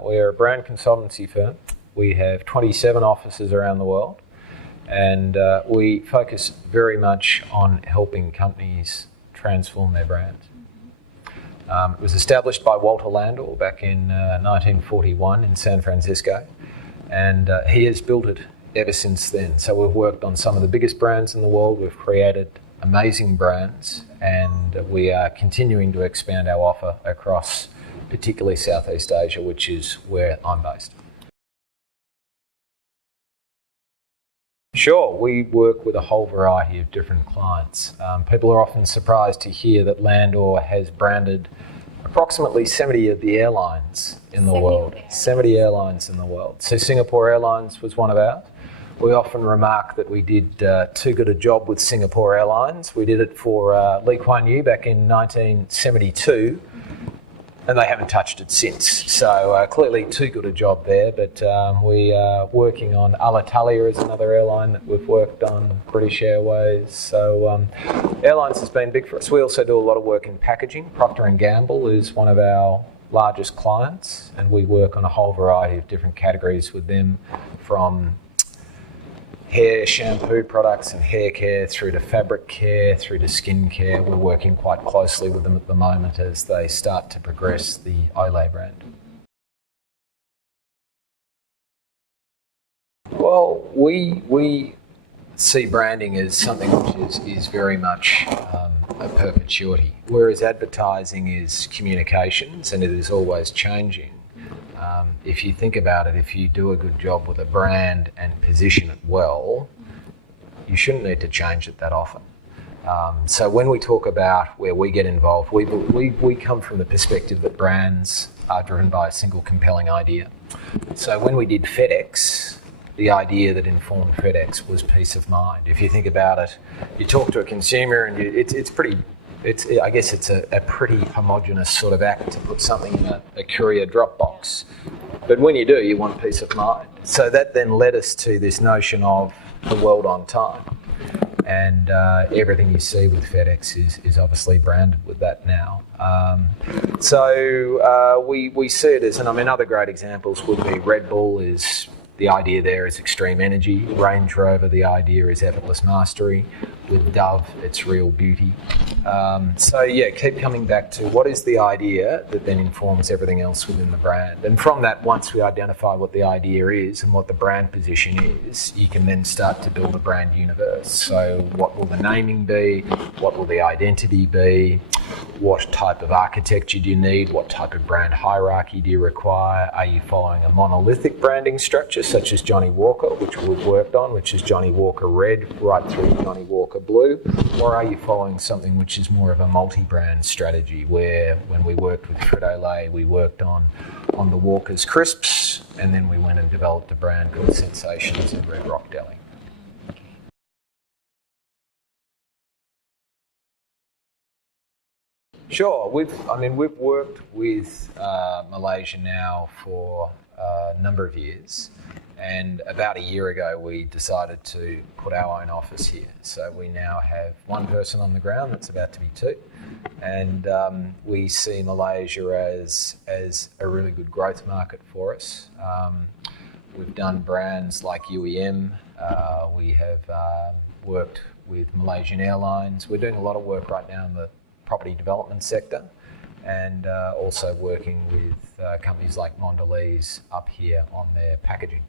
We're a brand consultancy firm. We have 27 offices around the world, and we focus very much on helping companies transform their brands. It was established by Walter Landor back in 1941 in San Francisco, and he has built it ever since then. So we've worked on some of the biggest brands in the world. We've created amazing brands, and we are continuing to expand our offer across particularly Southeast Asia, which is where I'm based. Sure, we work with a whole variety of different clients. People are often surprised to hear that Landor has branded approximately 70 of the airlines in the world. 70 airlines in the world. So Singapore Airlines was one of ours. We often remark that we did too good a job with Singapore Airlines. We did it for Lee Kuan Yew back in 1972. And they haven't touched it since. So clearly too good a job there, but we are working on Alitalia as another airline that we've worked on, British Airways. So airlines has been big for us. We also do a lot of work in packaging. Procter & Gamble is one of our largest clients, and we work on a whole variety of different categories with them, from hair shampoo products and hair care through to fabric care, through to skin care. We're working quite closely with them at the moment as they start to progress the Olay brand. Well, we see branding as something which is very much a perpetuity, whereas advertising is communications and it is always changing. If you think about it, if you do a good job with a brand and position it well, you shouldn't need to change it that often. So when we talk about where we get involved, we come from the perspective that brands are driven by a single compelling idea. So when we did FedEx, the idea that informed FedEx was peace of mind. If you think about it, you talk to a consumer and I guess it's a pretty homogenous sort of act to put something in a courier drop box. But when you do, you want peace of mind. So that then led us to this notion of the world on time. And everything you see with FedEx is obviously branded with that now. So we see it as, and I mean, other great examples would be Red Bull is, the idea there is extreme energy. Range Rover, the idea is effortless mastery. With Dove, it's real beauty. So yeah, keep coming back to what is the idea that then informs everything else within the brand. And from that, once we identify what the idea is and what the brand position is, you can then start to build a brand universe. So what will the naming be? What will the identity be? What type of architecture do you need? What type of brand hierarchy do you require? Are you following a monolithic branding structure such as Johnny Walker, which we've worked on, which is Johnny Walker Red right through Johnny Walker Blue? Or are you following something which is more of a multi-brand strategy, where when we worked with Frito-Lay, we worked on the Walker's Crisps, and then we went and developed a brand called Sensations and Red Rock Deli. Sure, we've worked with Malaysia now for a number of years, and about a year ago we decided to put our own office here. So we now have one person on the ground, that's about to be two, and we see Malaysia as a really good growth market for us. We've done brands like UEM, we have worked with Malaysian Airlines. We're doing a lot of work right now in the property development sector, and also working with companies like Mondelez up here on their packaging.